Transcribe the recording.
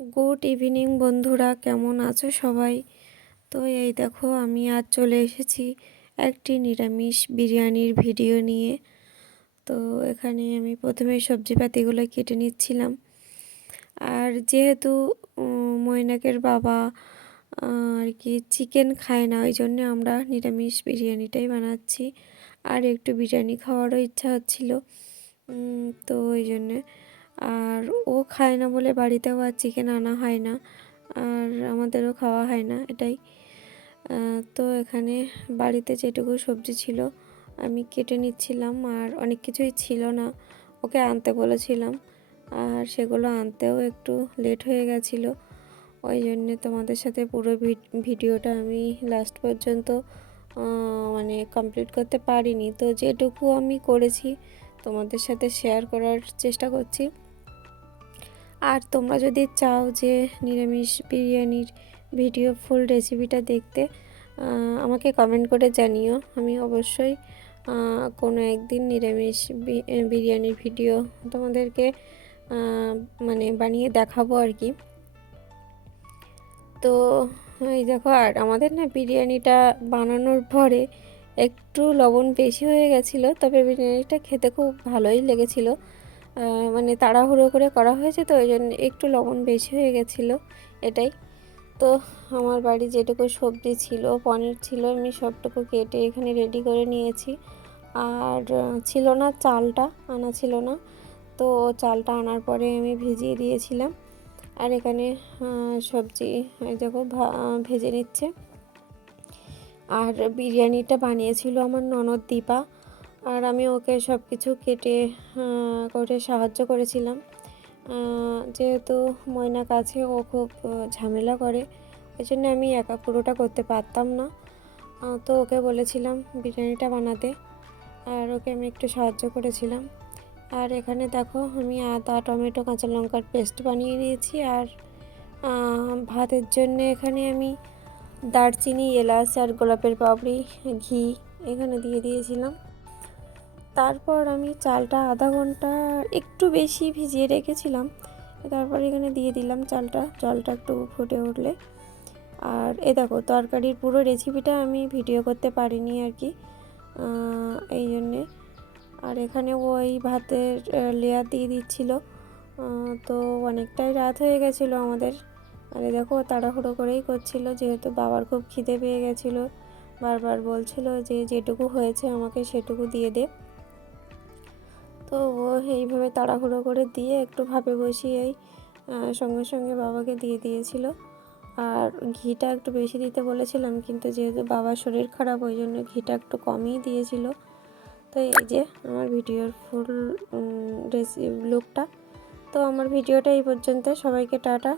Good evening বন্ধুরা, কেমন আছো সবাই? তো এই দেখো, আমি আজ চলে এসেছি একটি নিরামিষ বিরিয়ানির ভিডিও নিয়ে। তো এখানে আমি প্রথমে সবজিপাতিগুলো কেটে নিচ্ছিলাম। আর যেহেতু ময়নাকের বাবা আর কি চিকেন খায় না, ওই জন্য আমরা নিরামিষ বিরিয়ানিটাই বানাচ্ছি। আর একটু বিরিয়ানি খাওয়ারও ইচ্ছা হচ্ছিল। তো ওই জন্যে আর ও খায় না বলে বাড়িতেও আর চিকেন আনা হয় না। আর আমাদেরও খাওয়া হয় না এটাই। তো এখানে বাড়িতে যেটুকু সবজি ছিল আমি কেটে নিচ্ছিলাম আর অনেক কিছুই ছিল না। ওকে আনতে বলেছিলাম আর সেগুলো আনতেও একটু লেট হয়ে গেছিল। ওই জন্যে তোমাদের সাথে পুরো ভিডিওটা আমি লাস্ট পর্যন্ত মানে কমপ্লিট করতে পারিনি। তো যেটুকু আমি করেছি তোমাদের সাথে শেয়ার করার চেষ্টা করছি। আর তোমরা যদি চাও যে নিরামিষ বিরিয়ানির ভিডিও ফুল রেসিপিটা দেখতে আমাকে কমেন্ট করে জানিও। আমি অবশ্যই কোনো একদিন নিরামিষ বিরিয়ানির ভিডিও তোমাদেরকে মানে বানিয়ে দেখাবো আর কি। তো এই দেখো, আর আমাদের না বিরিয়ানিটা বানানোর পরে একটু লবণ বেশি হয়ে গেছিল, তবে বিরিয়ানিটা খেতে খুব ভালোই লেগেছিলো। মানে তাড়াহুড়ো করে করা হয়েছে, তো ওই জন্য একটু লবণ বেশি হয়ে গেছিল, এটাই। তো আমার বাড়ি যেটুকু সবজি ছিল, পনির ছিল, আমি সবটুকু কেটে এখানে রেডি করে নিয়েছি। আর ছিল না চালটা, আনা ছিল না। তো চালটা আনার পরে আমি ভিজিয়ে দিয়েছিলাম। আর এখানে সবজি দেখো ভেজে নিচ্ছে। আর বিরিয়ানিটা বানিয়েছিল আমার ননদ দীপা। আর আমি ওকে সব কিছু কেটে করে সাহায্য করেছিলাম। যেহেতু ময়না কাছে ও খুব ঝামেলা করে ওই জন্য আমি একা পুরোটা করতে পারতাম না। তো ওকে বলেছিলাম, বিরিয়ানিটা বানাতে। আর ওকে আমি একটু সাহায্য করেছিলাম। আর এখানে দেখো, আমি আদা, টমেটো, কাঁচা লঙ্কার পেস্ট বানিয়ে নিয়েছি আর ভাতের জন্য এখানে আমি দারচিনি, এলাচ আর গোলাপের পাপড়ি, ঘি এখানে দিয়ে দিয়েছিলাম। তারপর আমি চালটা আধা ঘণ্টা একটু বেশি ভিজিয়ে রেখেছিলাম। তারপর এখানে দিয়ে দিলাম চালটা জলটা একটু ফুটে উঠলে। আর এ দেখো, তরকারির পুরো রেসিপিটা আমি ভিডিও করতে পারিনি আর কি। এই জন্যে। আর এখানে ওই ভাতের লেয়ার দিয়ে দিচ্ছিল। তো অনেকটাই রাত হয়ে গেছিল আমাদের। আর দেখো, তাড়াহুড়ো করেই করছিল, যেহেতু বাবার খুব খিদে পেয়ে গেছিল। বারবার বলছিল যে যেটুকু হয়েছে আমাকে সেটুকু দিয়ে দে। তো ও এইভাবে তাড়াহুড়ো করে দিয়ে একটু ভাপে বসিয়েই সঙ্গে সঙ্গে বাবাকে দিয়ে দিয়েছিল। আর ঘিটা একটু বেশি দিতে বলেছিলাম, কিন্তু যেহেতু বাবার শরীর খারাপ, ওই জন্য ঘিটা একটু কমই দিয়েছিল। তো এই যে আমার ভিডিওর ফুল রেসি লুকটা তো আমার ভিডিওটা এই পর্যন্ত। সবাইকে টাটা।